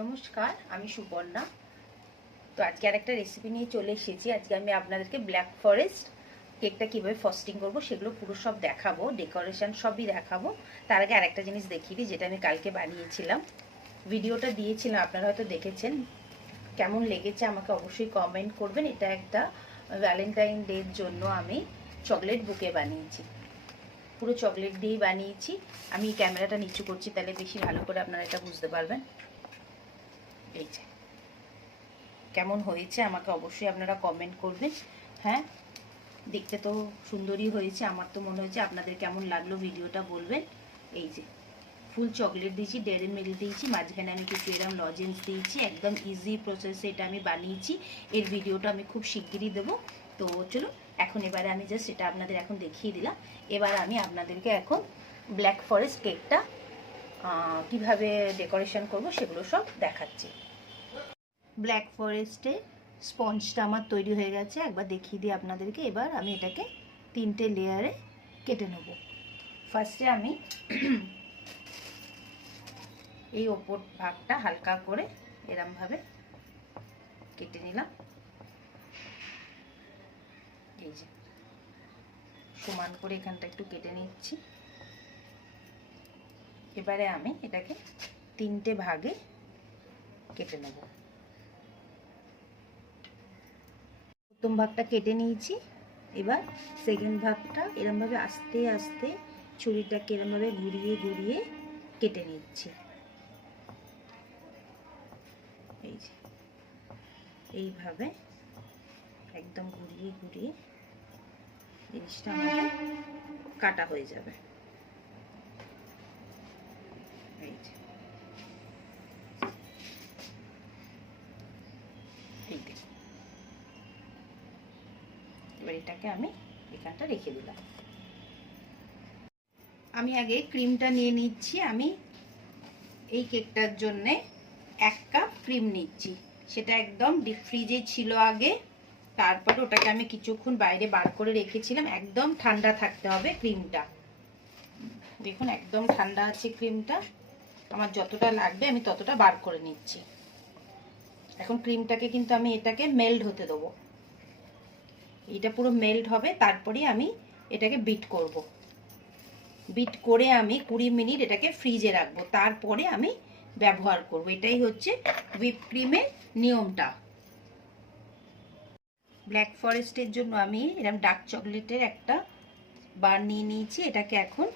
নমস্কার, আমি সুপর্ণা। তো আজকে আরেকটা রেসিপি নিয়ে চলে এসেছি। আজকে আমি আপনাদেরকে ব্ল্যাক ফরেস্ট কেকটা কীভাবে ফ্রস্টিং করবো সেগুলো পুরো সব দেখাবো, ডেকোরেশন সবই দেখাবো। তার আগে আরেকটা জিনিস দেখিয়ে দিই, যেটা আমি কালকে বানিয়েছিলাম, ভিডিওটা দিয়েছিলাম, আপনারা হয়তো দেখেছেন। কেমন লেগেছে আমাকে অবশ্যই কমেন্ট করবেন। এটা একটা ভ্যালেন্টাইন ডের জন্য আমি চকলেট বুকে বানিয়েছি, পুরো চকলেট দিয়েই বানিয়েছি। আমি ক্যামেরাটা নিচু করছি, তাহলে বেশি ভালো করে আপনারা এটা বুঝতে পারবেন। এই যে কেমন হয়েছে আমাকে অবশ্যই আপনারা কমেন্ট করবেন। হ্যাঁ, দেখতে তো সুন্দরই হয়েছে, আমার তো মনে হয়েছে। আপনাদের কেমন লাগলো ভিডিওটা বলবেন। এই যে ফুল চকলেট দিয়েছি, ডেয়ারি মিল্ক দিয়েছি, মাঝখানে আমি কিছু এরকম লজেন্স দিয়েছি। একদম ইজি প্রসেসে এটা আমি বানিয়েছি। এর ভিডিওটা আমি খুব শিগগিরই দেবো। তো চলো এখন এবারে আমি জাস্ট এটা আপনাদের এখন দেখিয়ে দিলাম। এবার আমি আপনাদেরকে এখন ব্ল্যাক ফরেস্ট কেকটা কীভাবে ডেকোরেশন করব সেগুলো সব দেখাচ্ছি। ব্ল্যাক ফরেস্টে স্পঞ্জটা আমার তৈরি হয়ে গেছে, একবার দেখিয়ে দিই আপনাদেরকে। এবার আমি এটাকে 3টে লেয়ারে কেটে নেব। ফার্স্টে আমি এই ওপর ভাগটা হালকা করে এরমভাবে কেটে নিলাম। এই যে সমান করে এখানটা একটু কেটে নিচ্ছি। এবারে আমি এটাকে 3টে ভাগে কেটে নেব। প্রথম ভাগটা কেটে নিয়েছি, এবার সেকেন্ড ভাগটা এরমভাবে আস্তে আস্তে ছুরিটাকে এরমভাবে ঘুরিয়ে ঘুরিয়ে কেটে নিচ্ছি। এই যে এইভাবে একদম ঘুরিয়ে ঘুরিয়ে জিনিসটা আমাদের কাটা হয়ে যাবে। এই যে এই দেখুন, এবার এটাকে আমি এখানটা রেখে দিলাম। আমি আগে ক্রিমটা নিয়ে নিচ্ছি। আমি এই কেকটার জন্যে 1 কাপ ক্রিম নিচ্ছি। সেটা একদম ডিপ ফ্রিজে ছিল আগে, তারপরে ওটাকে আমি কিছুক্ষণ বাইরে বার করে রেখেছিলাম। একদম ঠান্ডা থাকতে হবে ক্রিমটা। দেখুন একদম ঠান্ডা আছে ক্রিমটা। আমার যতটা লাগবে আমি ততটা বার করে নিচ্ছি। এখন ক্রিমটাকে কিন্তু আমি এটাকে মেল্ট হতে দেবো। এটা পুরো মেল্ট হবে, তারপরে আমি এটাকে বিট করব। বিট করে আমি 20 মিনিট এটাকে ফ্রিজে রাখবো, তারপরে আমি ব্যবহার করব। এটাই হচ্ছে হুইপ ক্রিমের নিয়মটা। ব্ল্যাক ফরেস্টের জন্য আমি এরকম ডার্ক চকলেটের একটা বার নিয়ে নিয়েছি। এটাকে এখন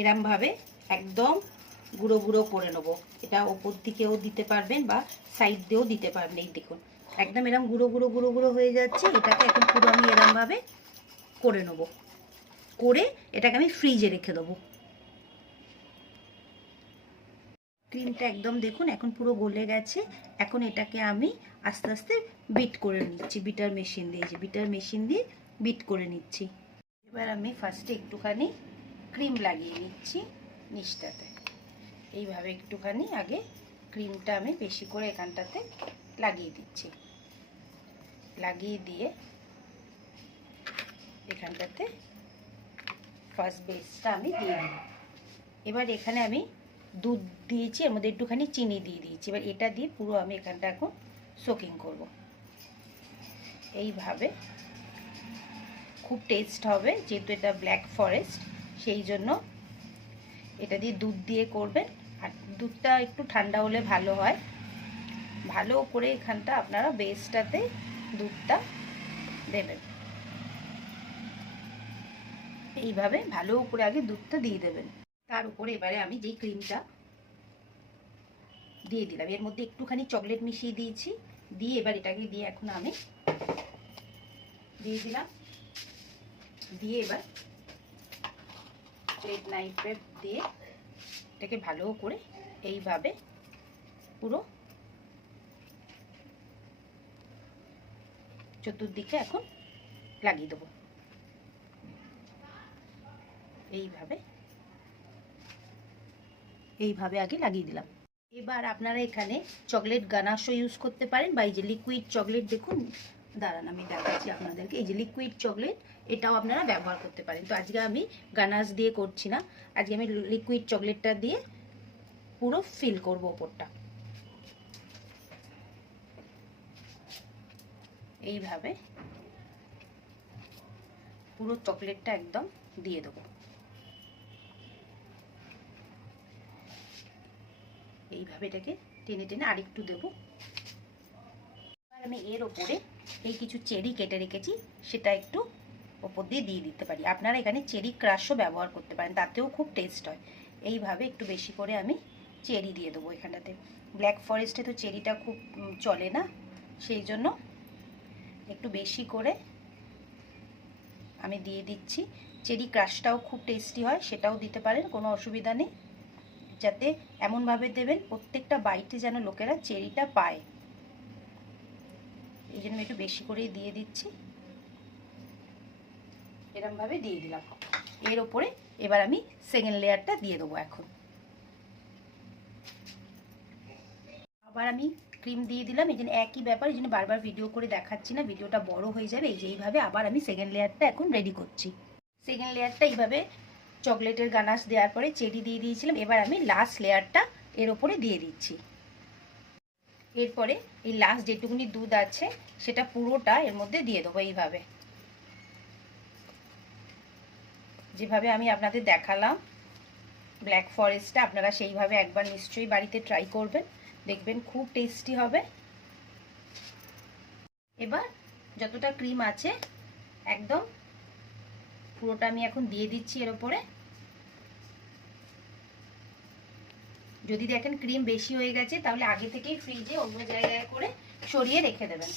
এরমভাবে একদম গুঁড়ো গুঁড়ো করে নেবো। এটা ওপর দিকেও দিতে পারবেন বা সাইড দিয়েও দিতে পারবেন। এই দেখুন একদম এরকম গুঁড়ো গুঁড়ো গুঁড়ো গুঁড়ো হয়ে যাচ্ছে। এটাকে এখন পুরো আমি এরমভাবে করে নেবো, করে এটাকে আমি ফ্রিজে রেখে দেবো। ক্রিমটা একদম দেখুন এখন পুরো গলে গেছে। এখন এটাকে আমি আস্তে আস্তে বিট করে নিচ্ছি বিটার মেশিন দিয়ে। যে বিটার মেশিন দিয়ে বিট করে নিচ্ছি। এবার আমি ফার্স্টে একটুখানি ক্রিম লাগিয়ে নিচ্ছি নিচটাতে। এইভাবে একটুখানি আগে ক্রিমটা আমি বেশি করে এখানটাতে লাগিয়ে দিচ্ছি। লাগিয়ে দিয়ে এখানটাতে ফার্স্ট বেসটা আমি দিয়ে দিই। এবার এখানে আমি দুধ দিয়েছি, এর মধ্যে একটুখানি চিনি দিয়ে দিয়েছি। এবার এটা দিয়ে পুরো আমি এখানটা এখন সোকিং করব। এইভাবে খুব টেস্ট হবে, যেহেতু এটা ব্ল্যাক ফরেস্ট সেই জন্য এটা দিয়ে দুধ দিয়ে করবেন। আর দুধটা একটু ঠান্ডা হলে ভালো হয়। ভালো করে এখানটা আপনারা বেসটাতে দুধটা দেবেন। এইভাবে ভালো করে আগে দুধটা দিয়ে দেবেন। তার উপরে এবারে আমি যেই ক্রিমটা দিয়ে দিলাম, এর মধ্যে একটুখানি চকলেট মিশিয়ে দিয়েছি। দিয়ে এবার এটাকে দিয়ে এখন আমি দিয়ে দিলাম। দিয়ে এবার ব্রেড নাইফে দিয়ে এটাকে ভালো করে এইভাবে পুরো চতুর্দিকে এখন লাগিয়ে দেবো। এইভাবে আগে লাগিয়ে দিলাম। এবার আপনারা এখানে চকলেট গানাশও ইউজ করতে পারেন, বা এই যে লিকুইড চকলেট, দেখুন দাঁড়ান আমি দেখাচ্ছি আপনাদেরকে। এই যে লিকুইড চকলেট, এটাও আপনারা ব্যবহার করতে পারেন। তো আজকে আমি গানাশ দিয়ে করছি না, আজকে আমি লিকুইড চকলেটটা দিয়ে পুরো ফিল করব ওপরটা। এইভাবে পুরো চকলেটটা একদম দিয়ে দেবো। এইভাবে এটাকে টেনে টেনে আরেকটু দেবো। আমি এর ওপরে এই কিছু চেরি কেটে রেখেছি, সেটা একটু ওপর দিয়ে দিতে পারি। আপনারা এখানে চেরি ক্রাশও ব্যবহার করতে পারেন, তাতেও খুব টেস্ট হয়। এইভাবে একটু বেশি করে আমি চেরি দিয়ে দেবো এখানটাতে। ব্ল্যাক ফরেস্টে তো চেরিটা খুব চলে না, সেই জন্য একটু বেশি করে আমি দিয়ে দিচ্ছি। চেরি ক্রাশটাও খুব টেস্টি হয়, সেটাও দিতে পারেন, কোনো অসুবিধা নেই। যাতে এমনভাবে দেবেন প্রত্যেকটা বাইটে যেন লোকেরা চেরিটা পায়, এই জন্য একটু বেশি করেই দিয়ে দিচ্ছি। এরমভাবে দিয়ে দিলাম। এর ওপরে এবার আমি সেকেন্ড লেয়ারটা দিয়ে দেবো। এখন আবার আমি ক্রিম দিয়ে দিলাম। এই জন্য একই ব্যাপার, এই জন্য বারবার ভিডিও করে দেখাচ্ছি না, ভিডিওটা বড় হয়ে যাবে। এই যে এইভাবে আবার আমি সেকেন্ড লেয়ারটা এখন রেডি করছি। সেকেন্ড লেয়ারটা এইভাবে চকলেটের গানাশ দেওয়ার পরে চেরি দিয়ে দিয়েছিলাম। এবার আমি লাস্ট লেয়ারটা এর ওপরে দিয়ে দিচ্ছি। এরপরে এই লাস্ট যেটুকুনি দুধ আছে সেটা পুরোটা এর মধ্যে দিয়ে দেবো। এইভাবে যেভাবে আমি আপনাদের দেখালাম ব্ল্যাক ফরেস্টটা, আপনারা সেইভাবে একবার নিশ্চয়ই বাড়িতে ট্রাই করবেন, দেখবেন খুব টেস্টি হবে। এবার যতটা ক্রিম আছে একদম পুরোটা আমি এখন দিয়ে দিচ্ছি এর ওপরে। যদি দেখেন ক্রিম বেশি হয়ে গেছে তাহলে আগে থেকেই ফ্রিজে অন্য জায়গায় করে সরিয়ে রেখে দেবেন।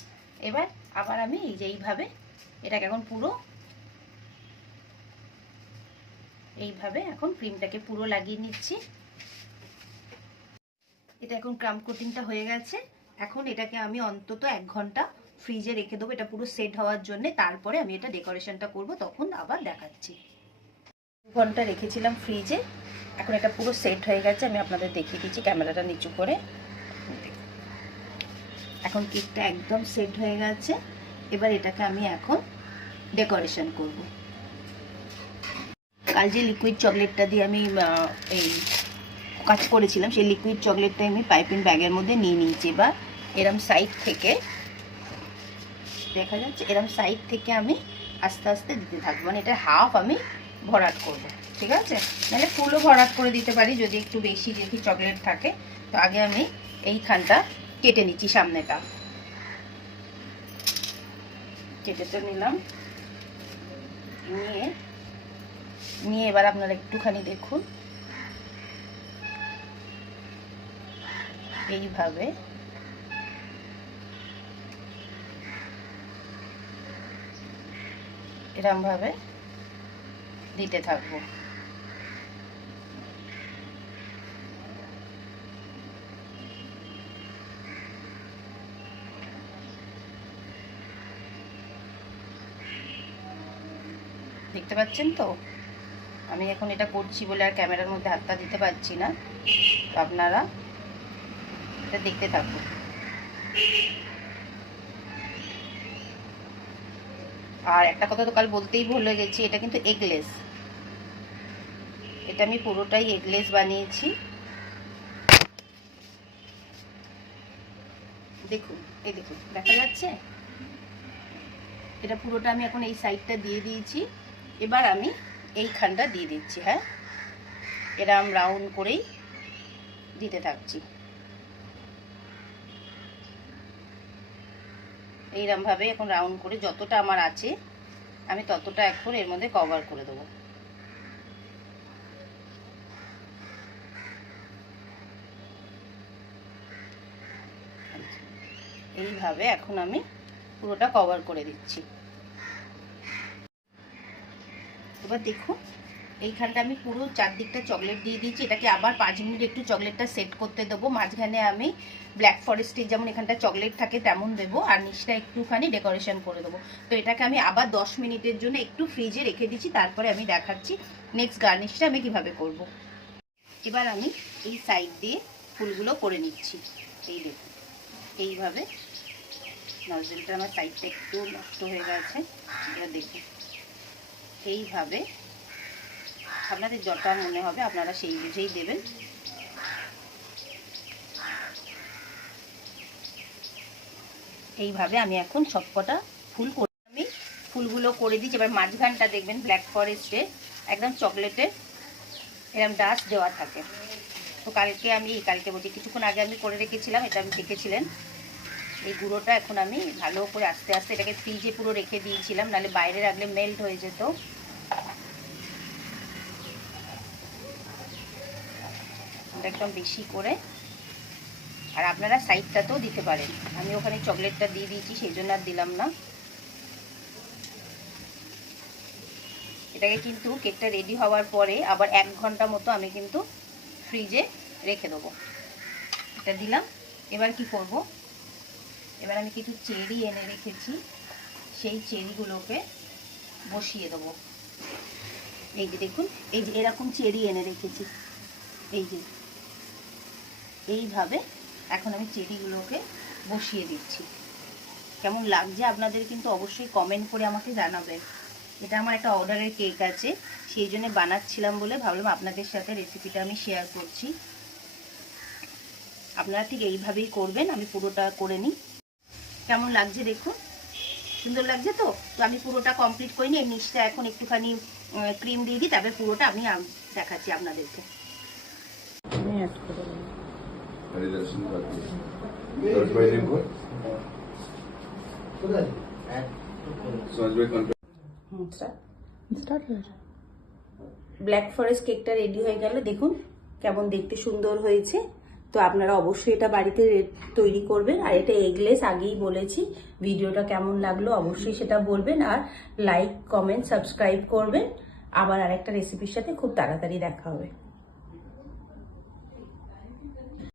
এবার আবার আমি এই যে এইভাবে এটাকে এখন পুরো এইভাবে এখন ক্রিমটাকে পুরো লাগিয়ে নিচ্ছি। এটা এখন ক্রাম কোটিংটা হয়ে গেছে। এখন এটাকে আমি অন্তত 1 ঘন্টা ফ্রিজে রেখে দেবো, এটা পুরো সেট হওয়ার জন্য। তারপরে আমি এটা ডেকোরেশনটা করব, তখন আবার দেখাচ্ছি। 2 ঘন্টা রেখেছিলাম ফ্রিজে, এখন এটা পুরো সেট হয়ে গেছে। আমি আপনাদের দেখিয়ে দিচ্ছি ক্যামেরাটা নিচু করে। এখন কেকটা একদম সেট হয়ে গেছে। এবার এটাকে আমি এখন ডেকোরেশন করব। কাল যে লিকুইড চকলেটটা দিয়ে আমি এই কাজ করেছিলাম, সেই লিকুইড চকলেটটা আমি পাইপিং ব্যাগের মধ্যে নিয়ে নিয়েছি। এবার এরম সাইড থেকে দেখা যাচ্ছে, এরম সাইড থেকে আমি আস্তে আস্তে দিতে থাকবো, মানে এটা হাফ আমি ভরাট করব, ঠিক আছে? মানে ফুলও ভরাট করে দিতে পারি যদি একটু বেশি যদি চকলেট থাকে। তো আগে আমি এইখানটা কেটে নিচ্ছি, সামনেটা কেটে তো নিলাম। নিয়ে এবার আপনারা একটুখানি দেখুন, এইভাবে এরমভাবে দিতে থাকবো। দেখতে পাচ্ছেন তো? আমি এখন এটা করছি বলে আর ক্যামেরার মধ্যে হাতটা দিতে পারছি না, তো আপনারা এটা দেখতে থাকুন। আর একটা কথা তো কাল বলতেই ভুলে গেছি, এটা কিন্তু এগলেস। এটা আমি পুরোটাই এগলেস বানিয়েছি। দেখুন, এই দেখুন, দেখা যাচ্ছে? এটা পুরোটা আমি এখন এই সাইডটা দিয়ে দিয়েছি। এবার আমি এইখানটা দিয়ে দিচ্ছি। হ্যাঁ, এরকম রাউন্ড করেই দিতে থাকছি। এইরকমভাবে এখন রাউন্ড করে যতটা আমার আছে আমি ততটা এখন এর মধ্যে কভার করে দেবো। এইভাবে এখন আমি পুরোটা কভার করে দিচ্ছি। এবার দেখুন, এইখানটা আমি পুরো চারদিকটা চকলেট দিয়ে দিয়েছি। এটাকে আবার 5 মিনিট একটু চকলেটটা সেট করতে দেবো। মাঝখানে আমি ব্ল্যাক ফরেস্টের যেমন এখানটা চকলেট থাকে তেমন দেবো, আর নিচটা একটুখানি ডেকোরেশন করে দেবো। তো এটাকে আমি আবার 10 মিনিটের জন্য একটু ফ্রিজে রেখে দিচ্ছি, তারপরে আমি দেখাচ্ছি নেক্সট গার্নিশটা আমি কিভাবে করব। এবার আমি এই সাইড দিয়ে ফুলগুলো করে নিচ্ছি। এই দেখুন, এইভাবে নজলটা আমার সাইডটা একটু নষ্ট হয়ে গেছে। এবার দেখুন, এইভাবে আপনাদের যতটা মনে হবে আপনারা সেই বুঝেই দেবেন। এইভাবে আমি এখন সবকটা ফুল করে আমি ফুলগুলো করে দিচ্ছি। এবার মাঝখানটা দেখবেন ব্ল্যাক ফরেস্টের একদম চকলেটের এরকম ডাস্ট দেওয়া থাকে। তো কালকে বলছি কিছুক্ষণ আগে আমি করে রেখেছিলাম, এটা আমি দেখেছিলেন। এই গুঁড়োটা এখন আমি ভালো করে আস্তে আস্তে এটাকে ফ্রিজে পুরো রেখে দিয়েছিলাম, নাহলে বাইরে রাখলে মেল্ট হয়ে যেত। একদম বেশি করে, আর আপনারা সাইডটাতেও দিতে পারেন। আমি ওখানে চকলেটটা দিয়ে দিয়েছি, সেই জন্য আর দিলাম না। এটাকে কিন্তু কেকটা রেডি হওয়ার পরে আবার 1 ঘন্টা মতো আমি কিন্তু ফ্রিজে রেখে দেবো। এটা দিলাম। এবার কি করব, এবার আমি কিছু চেরি এনে রেখেছি, সেই চেরিগুলোকে বসিয়ে দেবো। এই যে দেখুন, এই যে এরকম চেরি এনে রেখেছি, এই যে এইভাবে এখন আমি চেরিগুলোকে বসিয়ে দিচ্ছি। কেমন লাগছে আপনাদের কিন্তু অবশ্যই কমেন্ট করে আমাকে জানাবেন। এটা আমার একটা অর্ডারের কেক আছে, সেই জন্য বানাচ্ছিলাম বলে ভাবলাম আপনাদের সাথে রেসিপিটা আমি শেয়ার করছি। আপনারা ঠিক এইভাবেই করবেন। আমি পুরোটা করে নিই। কেমন লাগছে দেখুন, সুন্দর লাগছে তো। তো আমি পুরোটা কমপ্লিট করিনি, এই নিচটা এখন একটুখানি ক্রিম দিয়ে দিই, তারপরে পুরোটা আমি দেখাচ্ছি আপনাদেরকে। ব্ল্যাক ফরেস্ট কেকটা রেডি হয়ে গেল, দেখুন কেমন দেখতে সুন্দর হয়েছে। তো আপনারা অবশ্যই এটা বাড়িতে তৈরি করবেন। আর এটা এগলেস, আগেই বলেছি। ভিডিওটা কেমন লাগলো অবশ্যই সেটা বলবেন, আর লাইক, কমেন্ট, সাবস্ক্রাইব করবেন। আবার আরেকটা রেসিপির সাথে খুব তাড়াতাড়ি দেখা হবে।